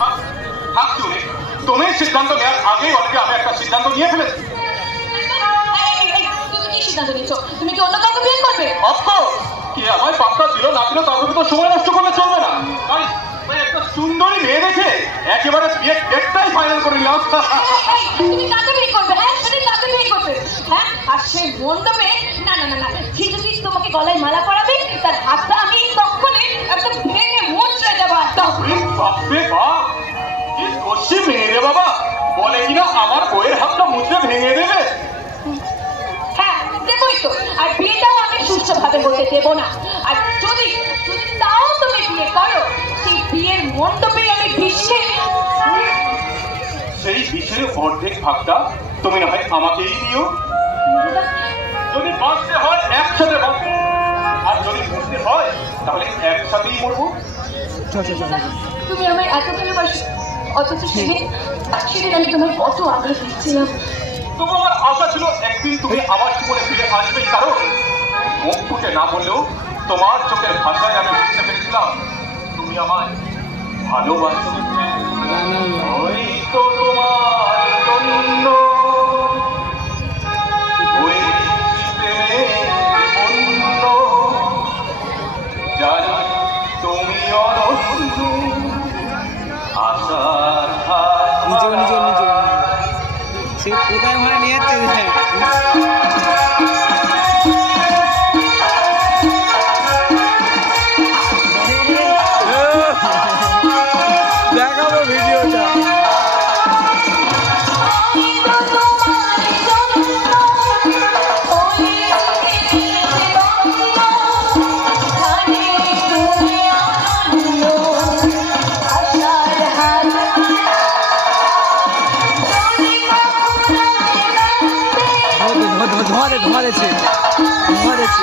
থাক তুমি সিদ্ধান্ত নেওয়ার আগেই অলরেডি আমি একটা সিদ্ধান্ত নিয়ে ফেলেছি। তুমি কি সিদ্ধান্ত নিচ্ছ? তুমি কি অন্য কাউকে বিয়ে করবে? অফকোর্স, কে আমায় পাত্তা দিল না দিল তার উপরে তো সময় নষ্ট করলে চলবে না। তাই একটা সুন্দরী মেয়ে দেখে একেবারে বিয়ের ডেটটাই ফাইনাল করে নিলাম। তুমি কাকে বিয়ে করবে? হ্যাঁ, তুমি কাকে বিয়ে করবে? হ্যাঁ, আর সেই মণ্ডপে না না না না, সে যদি তোমাকে গলায় মালা পরাবে তার হাতটা আমি তখনই একটা ভেঙে মুচড়ে দেবো একদম। বাপরে বাপ, কি করছি মেয়ে রে বাবা, বলে কিনা আমার বইয়ের হাতটা মুচড়ে ভেঙে দেবে। হ্যাঁ, দেবই তো। আর বিয়েটাও আমি সুষ্ঠুভাবে হতে দেবো না। আর যদি যদি তাও তুমি বিয়ে করো, সেই বিয়ের মণ্ডপে আমি বিষে সেই বিষের অর্ধেক ভাগটা তুমি না হয় আমাকেই দিও। যদি বাঁচতে হয় একসাথে বাঁচবো, আর যদি মরতে হয় তাহলে একসাথেই মরবো। তুমি আমায় এত ভালোবাসো, অথচ সেদিন আমি তোমার কত আঘাত দিচ্ছিলাম। তবু আমার আশা ছিল একদিন তুমি আমার জীবনে ফিরে আসবে, কারণ মুখ ফুটে না বললেও তোমার চোখের ভাষায় আমি বুঝতে পেরেছিলাম তুমি আমায় ভালোবাসো। হয়তো তোমার জন্য হয়েছি প্রেমের অন্য, জানি তুমি অনন্য, আশার সে কোথায় মানে নিয়ে যাচ্ছে দেখাবো ভিডিওটা। ধোঁয়া দিয়েছে